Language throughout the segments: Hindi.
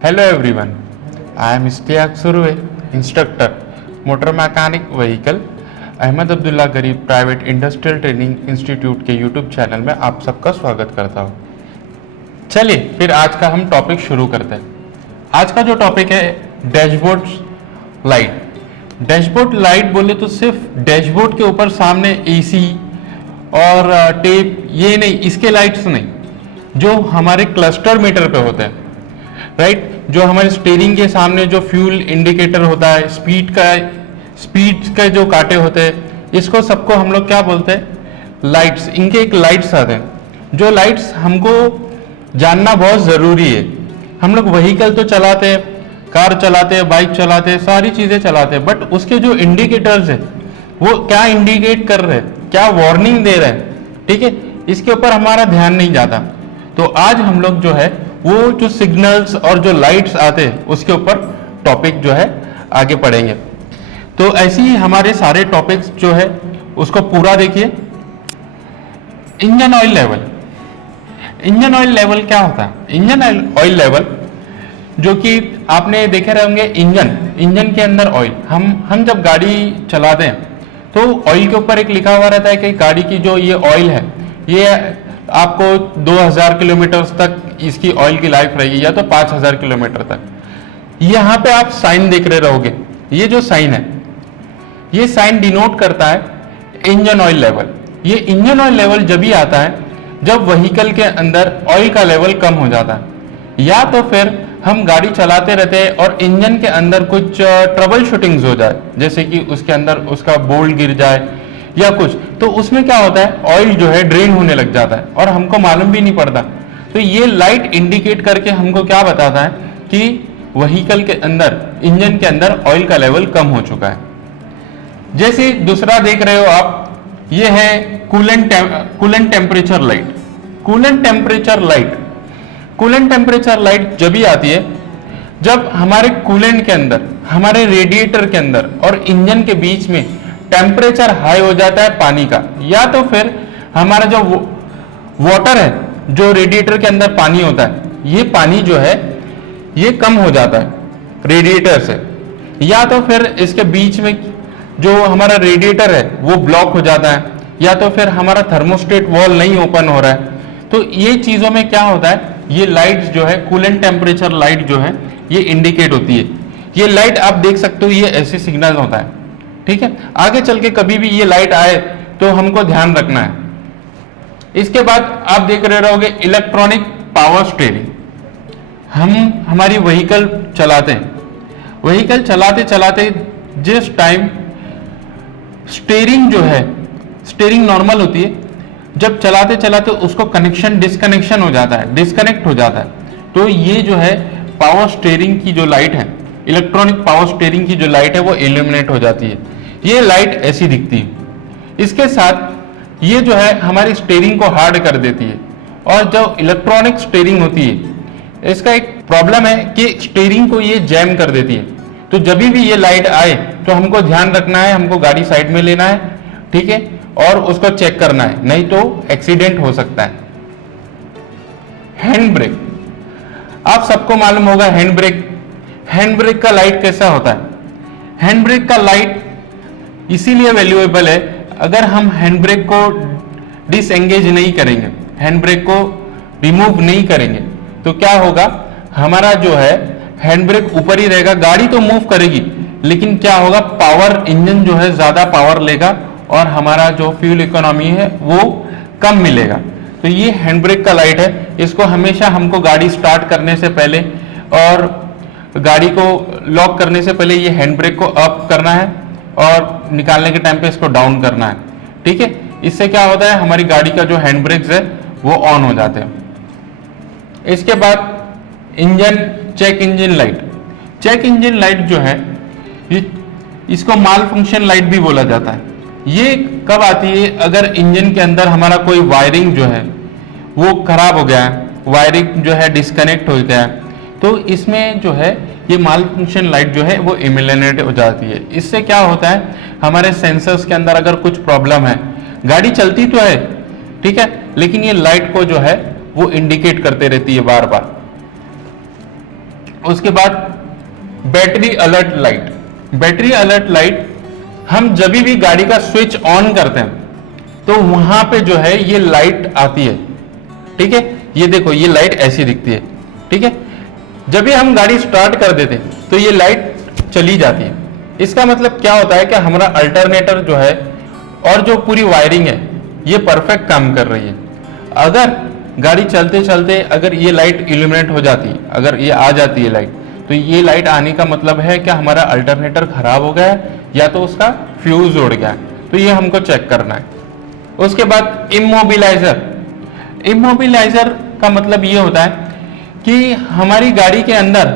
Hello everyone, I am Istiaq Surve, instructor, motor mechanic vehicle, Ahmad Abdullah Garib private industrial training institute के यूट्यूब चैनल में आप सबका स्वागत करता हूँ। चलिए फिर आज का हम टॉपिक शुरू करते हैं। आज का जो टॉपिक है डैशबोर्ड लाइट। डैशबोर्ड लाइट बोले तो सिर्फ डैशबोर्ड के ऊपर सामने एसी और टेप ये नहीं, इसके लाइट्स नहीं, जो हमारे क्लस्टर मीटर पे होते हैं, राइट, जो हमारे स्टीयरिंग के सामने जो फ्यूल इंडिकेटर होता है, स्पीड का जो कांटे होते हैं, इसको सबको हम लोग क्या बोलते हैं, लाइट्स। इनके एक लाइट्स आते हैं, जो लाइट्स हमको जानना बहुत ज़रूरी है। हम लोग व्हीकल तो चलाते हैं, कार चलाते हैं, बाइक चलाते हैं, सारी चीज़ें चलाते हैं, बट उसके जो इंडिकेटर्स है वो क्या इंडिकेट कर रहे हैं, क्या वार्निंग दे रहे हैं, ठीक है, इसके ऊपर हमारा ध्यान नहीं जाता। तो आज हम लोग जो है वो जो सिग्नल्स और जो लाइट्स आते हैं उसके ऊपर टॉपिक जो है आगे पढ़ेंगे। तो ऐसे ही हमारे सारे टॉपिक्स जो है उसको पूरा देखिए। Engine oil level. Engine oil level क्या होता है? इंजन ऑयल लेवल जो कि आपने देखे रहे होंगे, इंजन के अंदर ऑयल, हम जब गाड़ी चलाते हैं तो ऑयल के ऊपर एक लिखा हुआ रहता है कि गाड़ी की जो ये ऑयल है ये आपको 2000 किलोमीटर तक इसकी ऑयल की लाइफ रहेगी, या तो 5000 किलोमीटर तक। यहाँ पे आप साइन देख रहे रहोगे, ये जो साइन है ये साइन डिनोट करता है इंजन ऑयल लेवल। ये इंजन ऑयल लेवल जब भी आता है जब व्हीकल के अंदर ऑयल का लेवल कम हो जाता है, या तो फिर हम गाड़ी चलाते रहते हैं और इंजन के अंदर कुछ ट्रबल शूटिंग्स हो जाए, जैसे कि उसके अंदर उसका बोल्ट गिर जाए या कुछ, तो उसमें क्या होता है, ऑयल जो है ड्रेन होने लग जाता है और हमको मालूम भी नहीं पड़ता। तो ये लाइट इंडिकेट करके हमको क्या बताता है कि व्हीकल के अंदर, इंजन के अंदर ऑयल का लेवल कम हो चुका है। जैसे दूसरा देख रहे हो आप, ये है coolant temperature light. Coolant temperature light जब भी आती है जब हमारे कूलेंट के अंदर, हमारे रेडिएटर के अंदर और इंजन के बीच में टेम्परेचर हाई हो जाता है पानी का, या तो फिर हमारा जो वाटर है, जो रेडिएटर के अंदर पानी होता है, ये पानी जो है ये कम हो जाता है रेडिएटर से, या तो फिर इसके बीच में जो हमारा रेडिएटर है वो ब्लॉक हो जाता है, या तो फिर हमारा थर्मोस्टेट वॉल नहीं ओपन हो रहा है। तो ये चीजों में क्या होता है, ये लाइट जो है, कूलेंट टेम्परेचर लाइट जो है ये इंडिकेट होती है। ये लाइट आप देख सकते हो, ये ऐसे सिग्नल होता है, ठीक है। आगे चल के कभी भी ये लाइट आए तो हमको ध्यान रखना है। इसके बाद आप देख रहे रहोगे इलेक्ट्रॉनिक पावर स्टीयरिंग। हमारी व्हीकल चलाते हैं, व्हीकल चलाते चलाते जिस टाइम स्टीयरिंग जो है, स्टीयरिंग नॉर्मल होती है, जब चलाते चलाते उसको कनेक्शन डिस्कनेक्शन हो जाता है, डिस्कनेक्ट हो जाता है, तो ये जो है पावर स्टीयरिंग की जो लाइट है, इलेक्ट्रॉनिक पावर स्टीयरिंग की जो लाइट है वो इल्यूमिनेट हो जाती है। ये लाइट ऐसी दिखती है। इसके साथ ये जो है हमारी स्टीयरिंग को हार्ड कर देती है। और जो इलेक्ट्रॉनिक स्टीयरिंग होती है, इसका एक प्रॉब्लम है कि स्टीयरिंग को ये जैम कर देती है। तो जब भी ये लाइट आए तो हमको ध्यान रखना है, हमको गाड़ी साइड में लेना है, ठीक है, और उसको चेक करना है, नहीं तो एक्सीडेंट हो सकता है। हैंड ब्रेक, आप सबको मालूम होगा हैंड ब्रेक का लाइट कैसा होता है। हैंड ब्रेक का लाइट इसीलिए वैल्यूएबल है, अगर हम हैंड ब्रेक को डिसएंगेज नहीं करेंगे, हैंड ब्रेक को रिमूव नहीं करेंगे, तो क्या होगा, हमारा जो है हैंड ब्रेक ऊपर ही रहेगा, गाड़ी तो मूव करेगी, लेकिन क्या होगा, पावर, इंजन जो है ज्यादा पावर लेगा और हमारा जो फ्यूल इकोनॉमी है वो कम मिलेगा। तो ये हैंड ब्रेक का लाइट है, इसको हमेशा हमको गाड़ी स्टार्ट करने से पहले और गाड़ी को लॉक करने से पहले ये हैंड ब्रेक को अप करना है और निकालने के टाइम पे इसको डाउन करना है, ठीक है। इससे क्या होता है, हमारी गाड़ी का जो हैंड ब्रेक्स है वो ऑन हो जाते हैं। इसके बाद check engine light. Check engine light जो है इसको माल फंक्शन लाइट भी बोला जाता है। ये कब आती है, अगर इंजन के अंदर हमारा कोई वायरिंग जो है वो खराब हो गया है, वायरिंग जो है डिस्कनेक्ट हो गया है, तो इसमें जो है ये माल फंक्शन लाइट जो है वो इल्यूमिनेट हो जाती है। इससे क्या होता है, हमारे सेंसर्स के अंदर अगर कुछ प्रॉब्लम है, गाड़ी चलती तो है, ठीक है, लेकिन ये लाइट को जो है वो इंडिकेट करते रहती है बार बार। उसके बाद battery alert light. Battery alert light हम जब भी गाड़ी का स्विच ऑन करते हैं तो वहां पे जो है ये लाइट आती है, ठीक है। ये देखो ये लाइट ऐसी दिखती है, ठीक है। जब भी हम गाड़ी स्टार्ट कर देते हैं तो ये लाइट चली जाती है। इसका मतलब क्या होता है कि हमारा अल्टरनेटर जो है और जो पूरी वायरिंग है ये परफेक्ट काम कर रही है। अगर गाड़ी चलते चलते अगर ये लाइट इल्यूमिनेट हो जाती है, अगर ये आ जाती है लाइट, तो ये लाइट आने का मतलब है कि हमारा अल्टरनेटर खराब हो गया है या तो उसका फ्यूज उड़ गया है, तो ये हमको चेक करना है। उसके बाद इमोबिलाइजर। इमोबिलाइजर का मतलब ये होता है कि हमारी गाड़ी के अंदर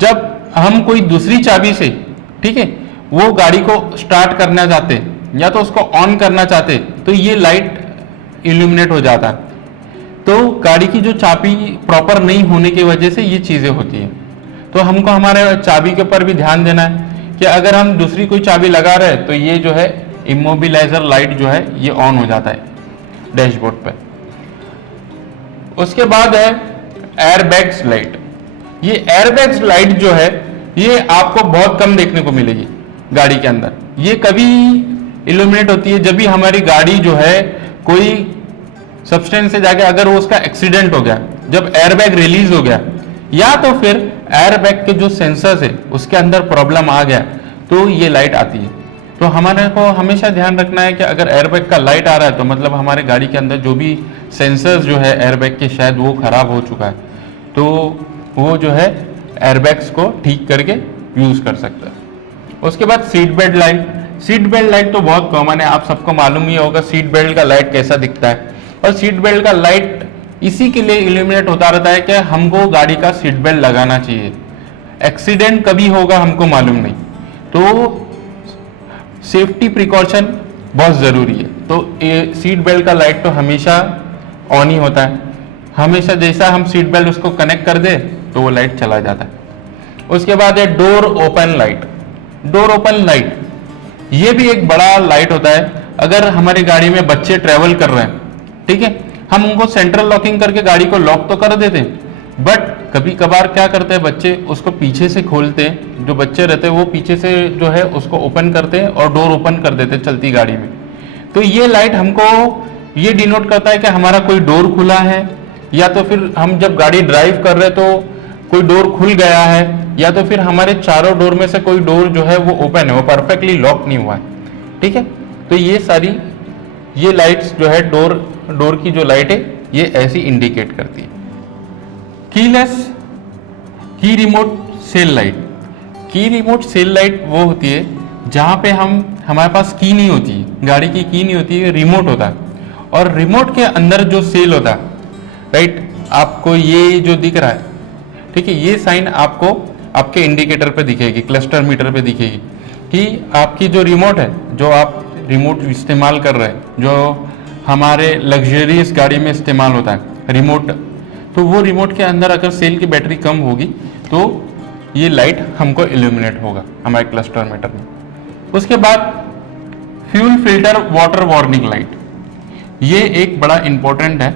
जब हम कोई दूसरी चाबी से, ठीक है, वो गाड़ी को स्टार्ट करना चाहते या तो उसको ऑन करना चाहते तो ये लाइट इल्यूमिनेट हो जाता है। तो गाड़ी की जो चाबी प्रॉपर नहीं होने की वजह से ये चीजें होती है। तो हमको हमारे चाबी के ऊपर भी ध्यान देना है कि अगर हम दूसरी कोई चाबी लगा रहे हैं तो ये जो है इमोबिलाइजर लाइट जो है ये ऑन हो जाता है डैशबोर्ड पे। उसके बाद है एयरबैग्स लाइट। ये एयरबैग्स लाइट जो है ये आपको बहुत कम देखने को मिलेगी गाड़ी के अंदर। ये कभी इल्यूमिनेट होती है जब भी हमारी गाड़ी जो है कोई सब्सटेंस से जाके अगर वो उसका एक्सीडेंट हो गया, जब एयरबैग रिलीज हो गया, या तो फिर एयरबैग के जो सेंसर्स है उसके अंदर प्रॉब्लम आ गया, तो ये लाइट आती है। तो हमारे को हमेशा ध्यान रखना है कि अगर एयरबैग का लाइट आ रहा है तो मतलब हमारे गाड़ी के अंदर जो भी सेंसर्स जो है एयरबैग के शायद वो खराब हो चुका है, तो वो जो है एयरबैग्स को ठीक करके यूज कर सकता है। उसके बाद seat belt light. Seat belt light तो बहुत कॉमन है, आप सबको मालूम ही होगा सीट बेल्ट का लाइट कैसा दिखता है। और सीट बेल्ट का लाइट इसी के लिए इल्यूमिनेट होता रहता है कि हमको गाड़ी का सीट बेल्ट लगाना चाहिए। एक्सीडेंट कभी होगा हमको मालूम नहीं, तो सेफ्टी प्रिकॉशन बहुत जरूरी है। तो सीट बेल्ट का लाइट तो हमेशा ऑन ही होता है, हमेशा जैसा हम सीट बेल्ट उसको कनेक्ट कर दे तो वो लाइट चला जाता है। उसके बाद है door open light. Door open light ये भी एक बड़ा लाइट होता है। अगर हमारी गाड़ी में बच्चे ट्रेवल कर रहे हैं, ठीक है, हम उनको सेंट्रल लॉकिंग करके गाड़ी को लॉक तो कर देते हैं, बट कभी कभार क्या करते हैं बच्चे उसको पीछे से खोलते हैं। जो बच्चे रहते हैं वो पीछे से जो है उसको ओपन करते हैं और डोर ओपन कर देते हैं चलती गाड़ी में। तो ये लाइट हमको ये डिनोट करता है कि हमारा कोई डोर खुला है, या तो फिर हम जब गाड़ी ड्राइव कर रहे तो कोई डोर खुल गया है, या तो फिर हमारे चारों डोर में से कोई डोर जो है वो ओपन है, वो परफेक्टली लॉक नहीं हुआ है, ठीक है। तो ये सारी ये लाइट्स जो है डोर की जो लाइट है ये ऐसी इंडिकेट करती है। कीलेस की रिमोट सेल लाइट। की रिमोट सेल लाइट वो होती है जहां पे हमारे पास की नहीं होती, गाड़ी की नहीं होती है, रिमोट होता है। और रिमोट के अंदर जो सेल होता है, राइट, आपको ये जो दिख रहा है, ठीक है, ये साइन आपको आपके इंडिकेटर पे दिखेगी, क्लस्टर मीटर पे दिखेगी कि आपकी जो रिमोट है, जो आप रिमोट इस्तेमाल कर रहे हैं, जो हमारे लग्जरियस गाड़ी में इस्तेमाल होता है रिमोट, तो वो रिमोट के अंदर अगर सेल की बैटरी कम होगी तो ये लाइट हमको इल्यूमिनेट होगा हमारे क्लस्टर मीटर में। उसके बाद fuel filter water warning light, ये एक बड़ा इंपॉर्टेंट है।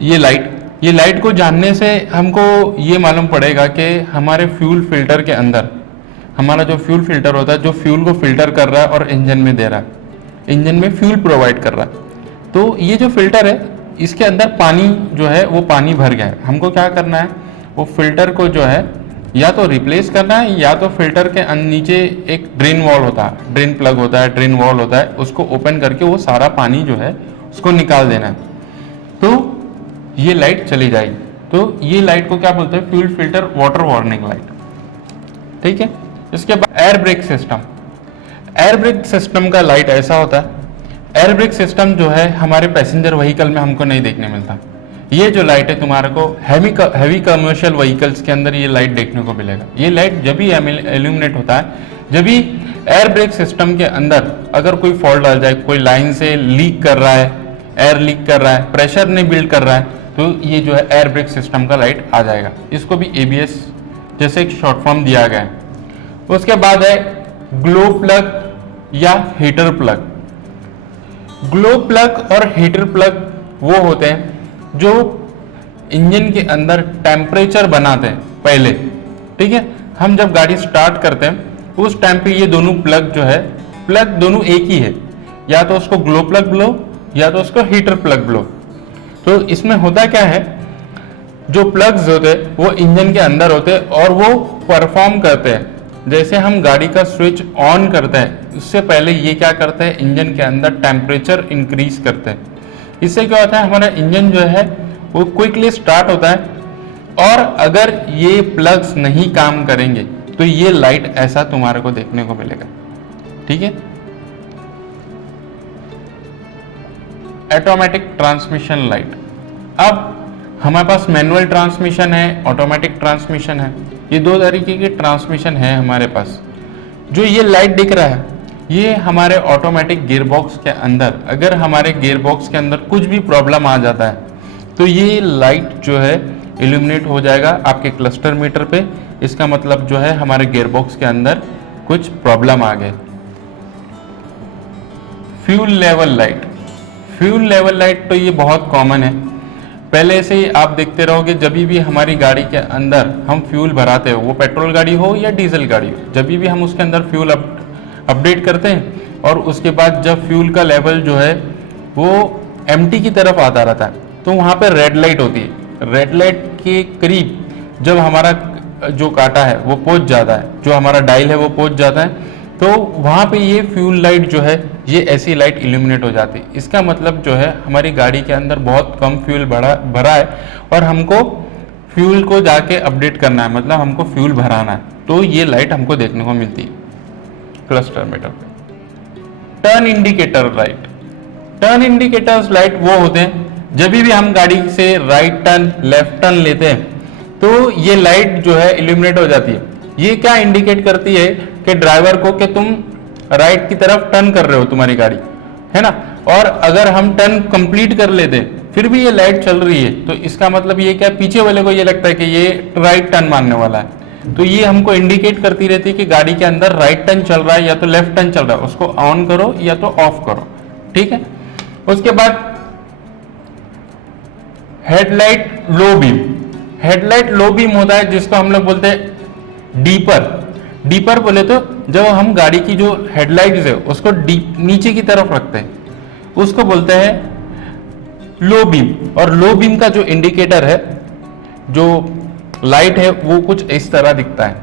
ये लाइट को जानने से हमको ये मालूम पड़ेगा कि हमारे फ्यूल फिल्टर के अंदर, हमारा जो फ्यूल फिल्टर होता है जो फ्यूल को फिल्टर कर रहा है और इंजन में दे रहा है, इंजन में फ्यूल प्रोवाइड कर रहा है, तो ये जो फिल्टर है इसके अंदर पानी जो है वो पानी भर गया है। हमको क्या करना है, वो फिल्टर को जो है या तो रिप्लेस करना है, या तो फिल्टर के नीचे एक ड्रेन वॉल होता है, ड्रेन प्लग होता है, ड्रेन वॉल होता है, उसको ओपन करके वो सारा पानी जो है उसको निकाल देना है, तो ये लाइट चली जाएगी। तो ये लाइट को क्या बोलते हैं, fuel filter water warning light, ठीक है। इसके बाद air brake system. Air brake system का लाइट ऐसा होता है, एयर ब्रेक सिस्टम जो है हमारे पैसेंजर व्हीकल में हमको नहीं देखने मिलता। ये जो लाइट है तुम्हारे को हैवी कमर्शियल व्हीकल्स के अंदर ये लाइट देखने को मिलेगा। ये लाइट जब भी इल्यूमिनेट होता है जब भी एयर ब्रेक सिस्टम के अंदर अगर कोई फॉल्ट आ जाए, कोई लाइन से लीक कर रहा है, एयर लीक कर रहा है, प्रेशर नहीं बिल्ड कर रहा है, तो ये जो है एयर ब्रेक सिस्टम का लाइट आ जाएगा। इसको भी ABS जैसे एक शॉर्ट फॉर्म दिया गया है। उसके बाद है ग्लो प्लग या हीटर प्लग। ग्लो प्लग और हीटर प्लग वो होते हैं जो इंजन के अंदर टेम्परेचर बनाते हैं पहले, ठीक है। हम जब गाड़ी स्टार्ट करते हैं उस टाइम पे ये दोनों प्लग जो है, प्लग दोनों एक ही है, या तो उसको ग्लो प्लग लो या तो उसको हीटर प्लग लो। तो इसमें होता क्या है, जो प्लग्स होते हैं वो इंजन के अंदर होते हैं और वो परफॉर्म करते हैं। जैसे हम गाड़ी का स्विच ऑन करते हैं उससे पहले ये क्या करते हैं, इंजन के अंदर टेम्परेचर इंक्रीज करते हैं। इससे क्या होता है, हमारा इंजन जो है वो क्विकली स्टार्ट होता है। और अगर ये प्लग्स नहीं काम करेंगे तो ये लाइट ऐसा तुम्हारे को देखने को मिलेगा, ठीक है। Automatic transmission light. अब हमारे पास मैनुअल ट्रांसमिशन है, ऑटोमेटिक ट्रांसमिशन है, ये दो तरीके की ट्रांसमिशन है हमारे पास। जो ये लाइट दिख रहा है ये हमारे ऑटोमेटिक गियरबॉक्स के अंदर, अगर हमारे गियरबॉक्स के अंदर कुछ भी प्रॉब्लम आ जाता है तो ये लाइट जो है इल्यूमिनेट हो जाएगा आपके क्लस्टर मीटर पे। इसका मतलब जो है हमारे गियरबॉक्स के अंदर कुछ प्रॉब्लम आ गए। Fuel level light. Fuel level light तो ये बहुत कॉमन है, पहले से ही आप देखते रहोगे। जब भी हमारी गाड़ी के अंदर हम फ्यूल भराते हो, वो पेट्रोल गाड़ी हो या डीजल गाड़ी हो, जब भी हम उसके अंदर फ्यूल अपडेट करते हैं और उसके बाद जब फ्यूल का लेवल जो है वो एम्प्टी की तरफ आता रहता है तो वहाँ पे रेड लाइट होती है। रेड लाइट के करीब जब हमारा जो कांटा है वो पहुँच जाता है, जो हमारा डायल है वो पहुँच जाता है, तो वहाँ पे ये फ्यूल लाइट जो है ये ऐसी लाइट इल्यूमिनेट हो जाती है। इसका मतलब जो है हमारी गाड़ी के अंदर बहुत कम फ्यूल भरा है और हमको फ्यूल को जाके अपडेट करना है, मतलब हमको फ्यूल भराना है, तो ये लाइट हमको देखने को मिलती है क्लस्टर मीटर पे। Turn indicator light. Turn indicators light वो होते हैं जब भी हम गाड़ी से राइट टर्न लेफ्ट टर्न लेते हैं तो ये लाइट जो है इल्यूमिनेट हो जाती है। ये क्या इंडिकेट करती है कि ड्राइवर को कि तुम राइट की तरफ टर्न कर रहे हो तुम्हारी गाड़ी, है ना। और अगर हम टर्न कंप्लीट कर लेते फिर भी ये लाइट चल रही है तो इसका मतलब ये क्या, पीछे वाले को ये लगता है कि ये राइट टर्न मारने वाला है, तो ये हमको इंडिकेट करती रहती है कि गाड़ी के अंदर राइट टर्न चल रहा है या तो लेफ्ट टर्न चल रहा है, उसको ऑन करो या तो ऑफ करो, ठीक है। उसके बाद headlight low beam. Headlight low beam होता है जिसको हम लोग बोलते हैं डीपर। डीपर बोले तो जब हम गाड़ी की जो हेडलाइट्स है उसको डीप नीचे की तरफ रखते हैं उसको बोलते हैं लो बीम। और लो बीम का जो इंडिकेटर है, जो लाइट है, वो कुछ इस तरह दिखता है।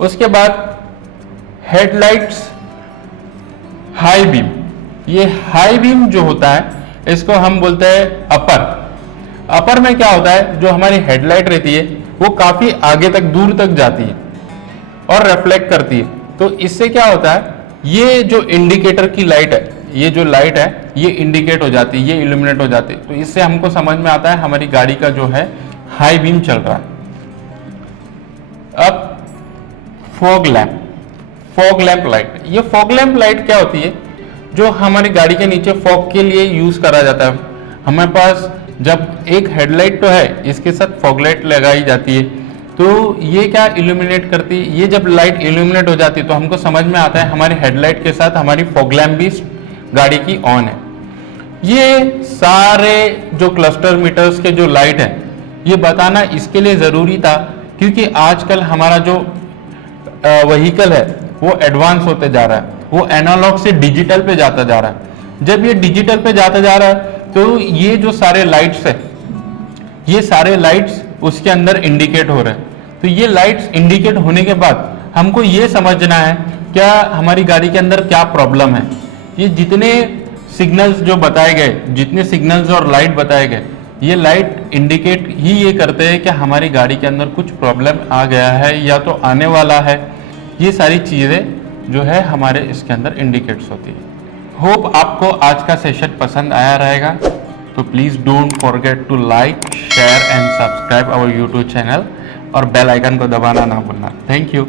उसके बाद हेडलाइट्स हाई बीम। ये हाई बीम जो होता है इसको हम बोलते हैं अपर। अपर में क्या होता है, जो हमारी हेडलाइट रहती है वो काफी आगे तक दूर तक जाती है और रिफ्लेक्ट करती है। तो इससे क्या होता है, ये जो इंडिकेटर की लाइट है, ये जो लाइट है ये इंडिकेट हो जाती है, ये इल्यूमिनेट हो जाती है। तो इससे हमको समझ में आता है हमारी गाड़ी का जो है हाई बीम चल रहा है। अब fog lamp. Fog lamp light. ये फॉग लैंप लाइट क्या होती है, जो हमारी गाड़ी के नीचे फॉग के लिए यूज करा जाता है। हमारे पास जब एक हेडलाइट तो है, इसके साथ फॉग लाइट लगाई जाती है, तो ये क्या इल्यूमिनेट करती है। ये जब लाइट इल्यूमिनेट हो जाती है तो हमको समझ में आता है हमारी हेडलाइट के साथ हमारी फॉग लैंप भी गाड़ी की ऑन है। ये सारे जो क्लस्टर मीटर्स के जो लाइट है ये बताना इसके लिए ज़रूरी था क्योंकि आजकल हमारा जो व्हीकल है वो एडवांस होते जा रहा है, वो एनालॉग से डिजिटल पे जाता जा रहा है। जब ये डिजिटल पे जाता जा रहा है तो ये जो सारे लाइट्स है, ये सारे लाइट्स उसके अंदर इंडिकेट हो रहे हैं। तो ये लाइट्स इंडिकेट होने के बाद हमको ये समझना है क्या हमारी गाड़ी के अंदर क्या प्रॉब्लम है। ये जितने सिग्नल्स जो बताए गए, जितने सिग्नल्स और लाइट बताए गए, ये लाइट इंडिकेट ही ये करते हैं कि हमारी गाड़ी के अंदर कुछ प्रॉब्लम आ गया है या तो आने वाला है। ये सारी चीज़ें जो है हमारे इसके अंदर इंडिकेट्स होती है। होप आपको आज का सेशन पसंद आया रहेगा, तो please don't forget to like, share and subscribe our YouTube channel और बेल आइकन को दबाना ना भूलना। Thank you.